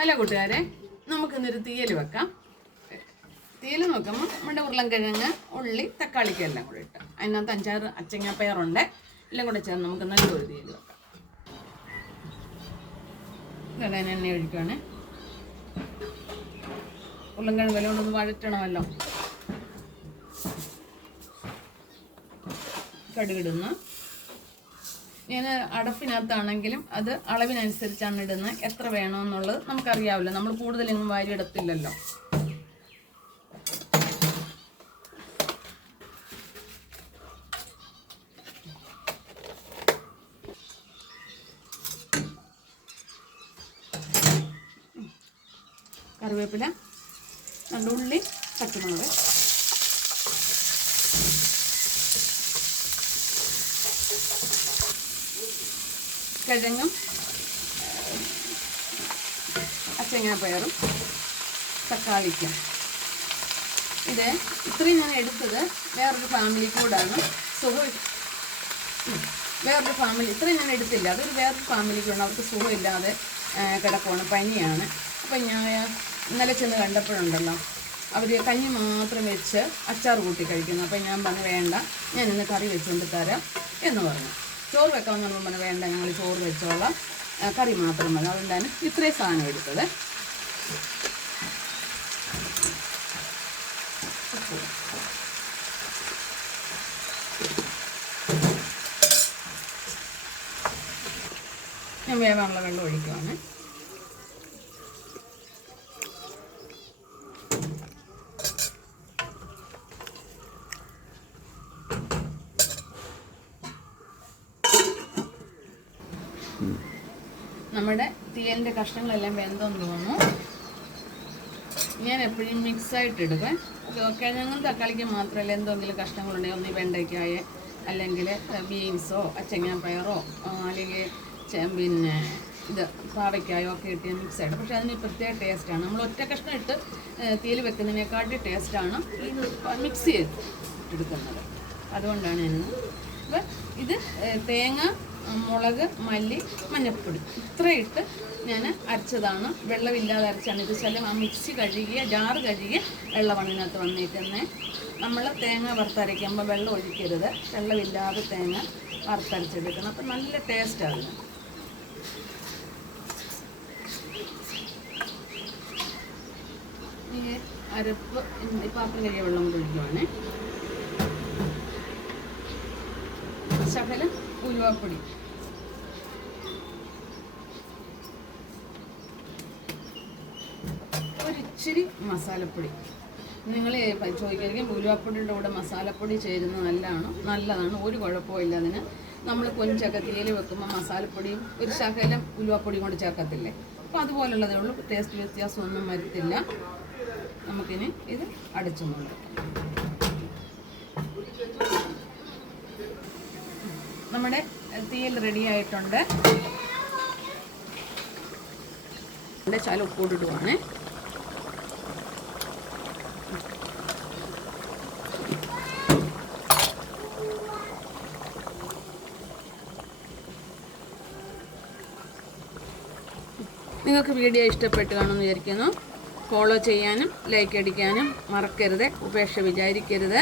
Hello കൂട്ടുകാരെ, നമുക്കിന്നൊരു തീയൽ വെക്കാം. തീയൽ നോക്കുമ്പോൾ നമ്മുടെ ഉരുളൻകിഴങ്ങ്, ഉള്ളി, തക്കാളിക്ക് എല്ലാം കൂടി ഇട്ട് അതിനകത്ത് 5-6 അച്ചങ്ങാപ്പയറുണ്ട്. എല്ലാം കൂടെ ചേർന്ന് നമുക്ക് നല്ലൊരു തീയൽ വെക്കാം. ഇതെല്ലാം എണ്ണ ഒഴിക്കുകയാണ്. ഉരുളൻകിഴങ്ങ് വില കൊണ്ടൊന്ന് വഴറ്റണമല്ലോ. കടുകിടുന്നു. ഞാൻ അടപ്പിനകത്താണെങ്കിലും അത് അളവിനനുസരിച്ചാണ് ഇടുന്നത്. എത്ര വേണമെന്നുള്ളത് നമുക്കറിയാമല്ലോ. നമ്മൾ കൂടുതലൊന്നും വാരിയിടത്തില്ലല്ലോ. കറിവേപ്പില, രണ്ട് ഉള്ളി, പച്ചമുളക്, കിഴങ്ങും അച്ചങ്ങാപ്പയറും തക്കാളിക്കും. ഇത് ഇത്രയും ഞാൻ എടുത്തത് വേറൊരു ഫാമിലി കൂടാണ്. വേറൊരു ഫാമിലി ഇത്രയും ഞാൻ എടുത്തില്ല. അതൊരു വേറൊരു ഫാമിലിക്കൂടാണ്. അവർക്ക് സുഖമില്ലാതെ കിടക്കുവാണ്, പനിയാണ്. അപ്പം ഞാൻ ഇന്നലെ ചെന്ന് കണ്ടപ്പോഴുണ്ടല്ലോ, അവർ കഞ്ഞി മാത്രം വെച്ച് അച്ചാർ കൂട്ടി കഴിക്കുന്നു. അപ്പം ഞാൻ പറഞ്ഞു വേണ്ട, ഞാൻ ഇന്ന് കറി വെച്ചുകൊണ്ട് തരാം എന്ന് പറഞ്ഞു. ചോറ് വെക്കാമെന്ന് പറഞ്ഞപ്പോൾ പറഞ്ഞു വേണ്ട, ഞങ്ങൾ ചോറ് വെച്ചോളാം, കറി മാത്രം മതി. അതുകൊണ്ടാണ് ഇത്രയും സാധനം എടുത്തത്. ഞാൻ വേവാനുള്ള വെള്ളം ഒഴിക്കുവാണ്. നമ്മുടെ തീയലിൻ്റെ കഷ്ണങ്ങളെല്ലാം വെന്തെന്ന് തോന്നുന്നു. ഞാൻ എപ്പോഴും മിക്സായിട്ട് എടുക്കും. കിഴങ്ങും തക്കാളിക്കും മാത്രമല്ല, എന്തെങ്കിലും കഷ്ണങ്ങളുണ്ടെങ്കിൽ ഒന്ന് വെണ്ടയ്ക്കായ, അല്ലെങ്കിൽ ബീൻസോ അച്ചങ്ങാപ്പയറോ, അല്ലെങ്കിൽ പിന്നെ ഇത് പാവയ്ക്കായോ ഒക്കെ ഇട്ട് മിക്സായിട്ട്. പക്ഷേ അതിന് പ്രത്യേക ടേസ്റ്റാണ്. നമ്മൾ ഒറ്റ കഷ്ണം ഇട്ട് തീയൽ വെക്കുന്നതിനേക്കാട്ടി ടേസ്റ്റാണ് മിക്സ് ചെയ്ത് എടുക്കുന്നത്. അതുകൊണ്ടാണ് ഞാനിന്ന്. അപ്പം ഇത് തേങ്ങ, മുളക്, മല്ലി, മഞ്ഞൾപ്പൊടി ഇത്ര ഇട്ട് ഞാൻ അരച്ചതാണ്. വെള്ളമില്ലാതെ അരച്ചാണ്. ഇത് ചില ആ മിക്സി കഴുകിയ ജാറ് കഴുകിയ വെള്ളമാണ് ഇതിനകത്ത് വന്നിരിക്കുന്നത്. നമ്മൾ തേങ്ങ വറുത്തരയ്ക്കുമ്പോൾ വെള്ളം ഒഴിക്കരുത്. വെള്ളമില്ലാതെ തേങ്ങ വറുത്തരച്ചെടുക്കണം. അപ്പം നല്ല ടേസ്റ്റാണ്. ഈ അരപ്പ് പാത്രം കഴുകിയ വെള്ളം കൊണ്ട് ഒഴിക്കുവാണ്. ശകലം ഉലുവാപ്പൊടി, ഒരിച്ചിരി മസാലപ്പൊടി. നിങ്ങൾ ചോദിക്കായിരിക്കും ഉലുവാപ്പൊടിയുടെ കൂടെ മസാലപ്പൊടി ചേരുന്നത് നല്ലതാണ്. ഒരു കുഴപ്പമില്ല അതിന്. നമ്മൾ കൊഞ്ചൊക്കെ തീയൽ വെക്കുമ്പോൾ മസാലപ്പൊടിയും ഒരു ശകലം ഉലുവാപ്പൊടിയും കൂടെ ചേർക്കത്തില്ലേ? അപ്പോൾ അതുപോലുള്ളതേ ഉള്ളൂ. ടേസ്റ്റ് വ്യത്യാസമൊന്നും വരുത്തില്ല. നമുക്കിനി ഇത് അടച്ചു നോക്കാം. നമ്മുടെ തീയൽ റെഡി ആയിട്ടുണ്ട്. എൻ്റെ ശകലം ഉപ്പോട്ടിടുവാണ്. നിങ്ങൾക്ക് വീഡിയോ ഇഷ്ടപ്പെട്ട് കാണുമെന്ന് വിചാരിക്കുന്നു. ഫോളോ ചെയ്യാനും ലൈക്ക് അടിക്കാനും മറക്കരുത്. ഉപേക്ഷ വിചാരിക്കരുത്.